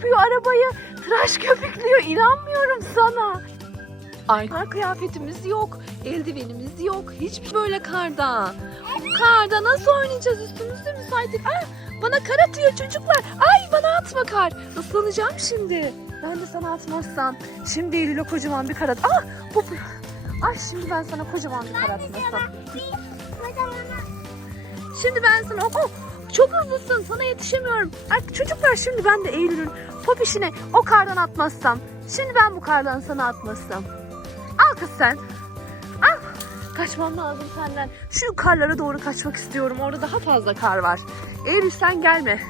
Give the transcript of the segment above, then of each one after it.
yapıyor arabayı. Tıraş köpüklüyor. İnanmıyorum sana. Ay kar kıyafetimiz yok. Eldivenimiz yok. Hiçbir böyle karda. Karda nasıl oynayacağız üstümüzde müsaitlik. Ah, bana kar atıyor çocuklar. Ay bana atma kar. Islanacağım şimdi. Ben de sana atmazsam. Şimdi Eylül'e kocaman bir kar at. Ah bu. Ay şimdi ben sana kocaman bir kar atmasam. Şimdi ben sana oh, çok hızlısın sana yetişemiyorum. Ay, çocuklar şimdi ben de Eylül'ün popişine o kardan atmazsam. Şimdi ben bu kardan sana atmazsam. Al kız sen. Al. Kaçmam lazım senden. Şu karlara doğru kaçmak istiyorum. Orada daha fazla kar var. Eylül sen gelme.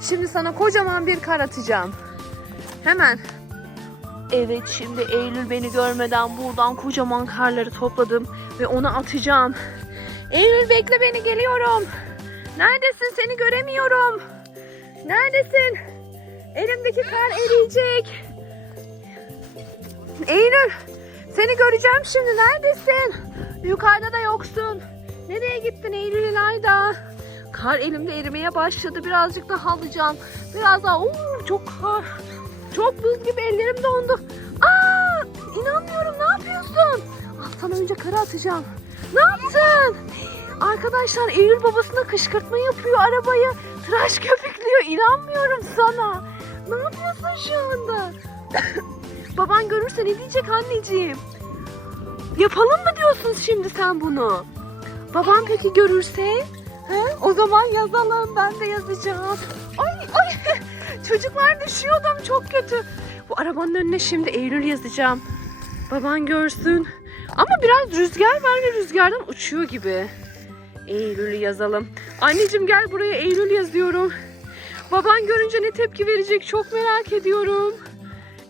Şimdi sana kocaman bir kar atacağım. Hemen. Evet şimdi Eylül beni görmeden buradan kocaman karları topladım ve ona atacağım. Eylül bekle beni geliyorum. Neredesin seni göremiyorum. Neredesin? Elimdeki kar eriyecek. Eylül seni göreceğim şimdi neredesin? Yukarıda da yoksun. Nereye gittin Eylül İlayda? Kar elimde erimeye başladı. Birazcık daha alacağım. Biraz daha. Oo, çok kar. Çok buz gibi ellerim dondu. Aa, inanmıyorum ne yapıyorsun? Önce karı atacağım. Ne yaptın? Arkadaşlar Eylül babasına kışkırtma yapıyor arabayı. Tıraş köpüklüyor. İnanmıyorum sana. Ne yapıyorsun şu anda? Baban görürse ne diyecek anneciğim? Yapalım mı diyorsun şimdi sen bunu? Baban peki görürse? He? O zaman yazalım. Ben de yazacağım. Ay ay. Çocuklar düşüyordum çok kötü. Bu arabanın önüne şimdi Eylül yazacağım. Baban görsün. Ama biraz rüzgar var ve rüzgardan uçuyor gibi. Eylül'ü yazalım. Anneciğim gel buraya Eylül yazıyorum. Baban görünce ne tepki verecek çok merak ediyorum.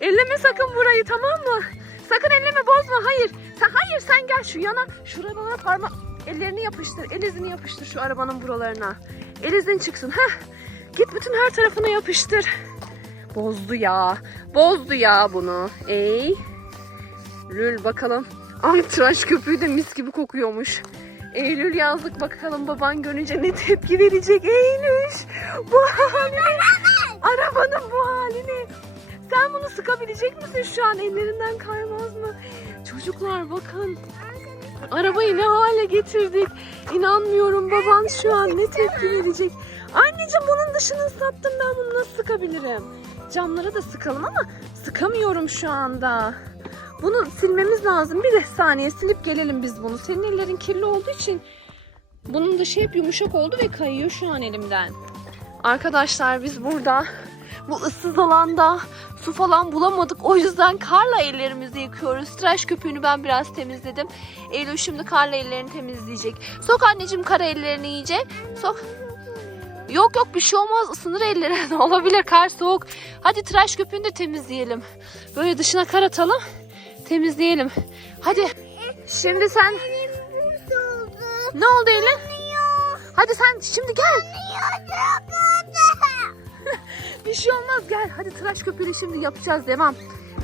Elleme sakın burayı tamam mı? Sakın elleme bozma hayır. Sen hayır sen gel şu yana şuralara parma ellerini yapıştır. El izini yapıştır şu arabanın buralarına. El izin çıksın. Heh. Git bütün her tarafına yapıştır. Bozdu ya. Bozdu ya bunu. Ey. Lül bakalım. Ay tıraş köpüğü de mis gibi kokuyormuş. Eylül yazdık bakalım baban görünce ne tepki verecek Eylül. Bu halini. Arabanın bu halini. Sen bunu sıkabilecek misin şu an? Ellerinden kaymaz mı? Çocuklar bakın. Arabayı ne hale getirdik. İnanmıyorum baban şu an ne tepki verecek. Anneciğim bunun dışını sattım ben bunu nasıl sıkabilirim? Camlara da sıkalım ama sıkamıyorum şu anda. Bunu silmemiz lazım. Bir saniye silip gelelim biz bunu. Senin ellerin kirli olduğu için bunun dışı hep yumuşak oldu ve kayıyor şu an elimden. Arkadaşlar biz burada bu ıssız alanda su falan bulamadık. O yüzden karla ellerimizi yıkıyoruz. Tıraş köpüğünü ben biraz temizledim. Eylül şimdi karla ellerini temizleyecek. Sok anneciğim kara ellerini iyice. Sok. Yok yok bir şey olmaz ısınır elleri. Olabilir kar soğuk. Hadi tıraş köpüğünü de temizleyelim. Böyle dışına kar atalım. Temizleyelim. Hadi. Şimdi sen... Ne oldu Eylül? Hadi sen şimdi gel. Bir şey olmaz gel. Hadi tıraş köpüğünü şimdi yapacağız. Devam.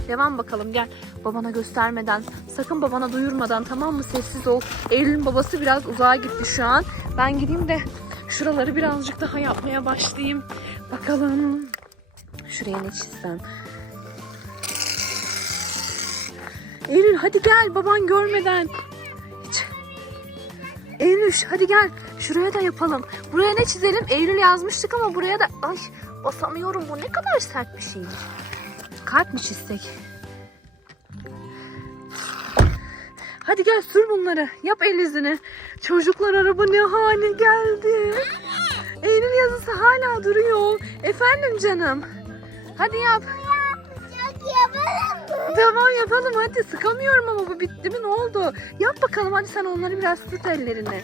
Devam bakalım gel. Babana göstermeden, sakın babana duyurmadan tamam mı? Sessiz ol. Eylül'ün babası biraz uzağa gitti şu an. Ben gideyim de şuraları birazcık daha yapmaya başlayayım. Bakalım. Şuraya ne çizsem. Eylül hadi gel baban görmeden. Hiç. Eylül hadi gel. Şuraya da yapalım. Buraya ne çizelim? Eylül yazmıştık ama buraya da... Ay basamıyorum bu ne kadar sert bir şey. Kalp mi çizsek? Hadi gel sür bunları. Yap el izini. Çocuklar araba ne hale geldi. Eylül yazısı hala duruyor. Efendim canım. Hadi yap. Tamam yapalım hadi. Sıkamıyorum ama bu bitti mi ne oldu? Yap bakalım hadi sen onları biraz tut ellerini.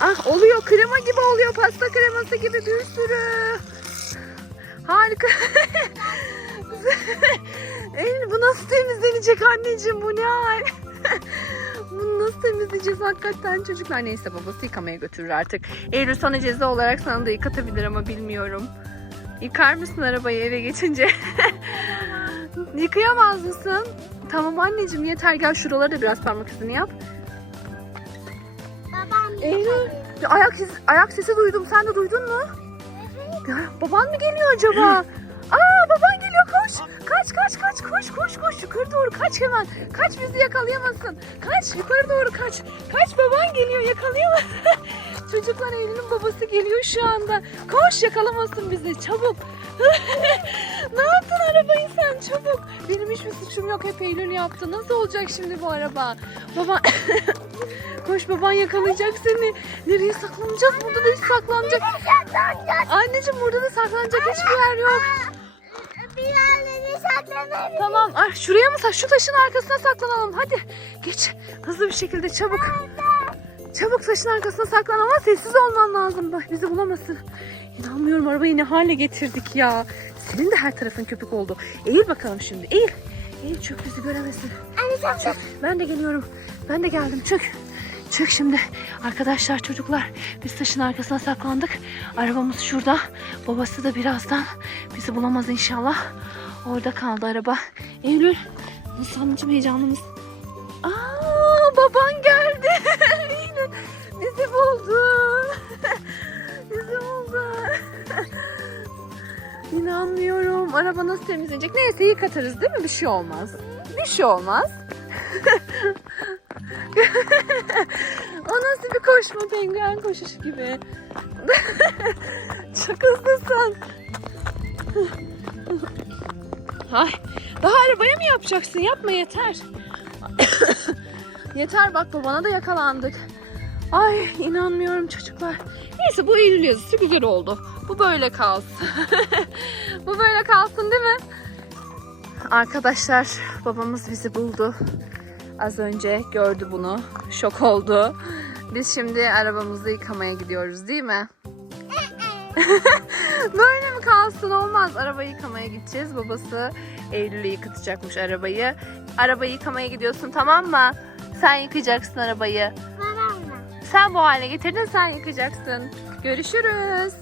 Ah oluyor krema gibi oluyor pasta kreması gibi bir sürü. Harika. Eylül bu nasıl temizlenecek anneciğim bu ne hal? Bunu nasıl temizleyeceğiz hakikaten çocuklar? Neyse babası yıkamaya götürür artık. Eylül sana ceza olarak sana da yıkatabilir ama bilmiyorum. Yıkar mısın arabayı eve geçince? Yıkayamaz mısın? Tamam anneciğim yeter gel şuraları da biraz parmak izini yap. Babam Eylül ayak, sesi, ayak sesi duydum sen de duydun mu? Ya, baban mı geliyor acaba? Aa baban geliyor koş. Kaç kaç kaç koş koş koş yukarı doğru kaç hemen. Kaç bizi yakalayamasın. Kaç yukarı doğru kaç. Kaç baban geliyor yakalayamaz. Çocuklar Eylül'ün babası geliyor şu anda. Koş yakalamasın bizi çabuk. ne yaptın arabayı sen çabuk. Benim hiçbir suçum yok hep Eylül yaptı. Nasıl olacak şimdi bu araba? Baba Koş baban yakalayacak seni. Nereye saklanacağız? Burada da hiç saklanacak. Anneciğim burada da saklanacak hiçbir yer yok. Bir yerlere saklanabilirim. Tamam. Ah, şuraya mı? Şu taşın arkasına saklanalım. Hadi. Geç. Hızlı bir şekilde çabuk. Çabuk taşın arkasına saklan ama sessiz olman lazım. Bak bizi bulamasın. İnanmıyorum arabayı ne hale getirdik ya. Senin de her tarafın köpük oldu. Eğil bakalım şimdi. Eğil. Eğil çök bizi göremesin. Anne sen Çök. Ben de geliyorum. Ben de geldim. Çök. Çök şimdi. Arkadaşlar çocuklar biz taşın arkasına saklandık. Arabamız şurada. Babası da birazdan bizi bulamaz inşallah. Orada kaldı araba. Eylül. Nasıl anneciğim heyecanlı mısın? Aa baban geldi. Buldu. bizi buldu. İnanmıyorum. Araba nasıl temizlenecek? Neyse yıkatarız değil mi? Bir şey olmaz. Bir şey olmaz. o nasıl bir koşma penguen koşuşu gibi. Çok hızlısın. Ay, daha arabaya mı yapacaksın? Yapma yeter. yeter bak babana da yakalandık. Ay inanmıyorum çocuklar. Neyse bu Eylül yazısı güzel oldu. Bu böyle kalsın. bu böyle kalsın değil mi? Arkadaşlar babamız bizi buldu. Az önce gördü bunu. Şok oldu. Biz şimdi arabamızı yıkamaya gidiyoruz değil mi? Böyle mi kalsın olmaz. Arabayı yıkamaya gideceğiz. Babası Eylül'e yıkatacakmış arabayı. Arabayı yıkamaya gidiyorsun tamam mı? Sen yıkayacaksın arabayı. Sen bu hale getirdin sen yıkacaksın. Görüşürüz.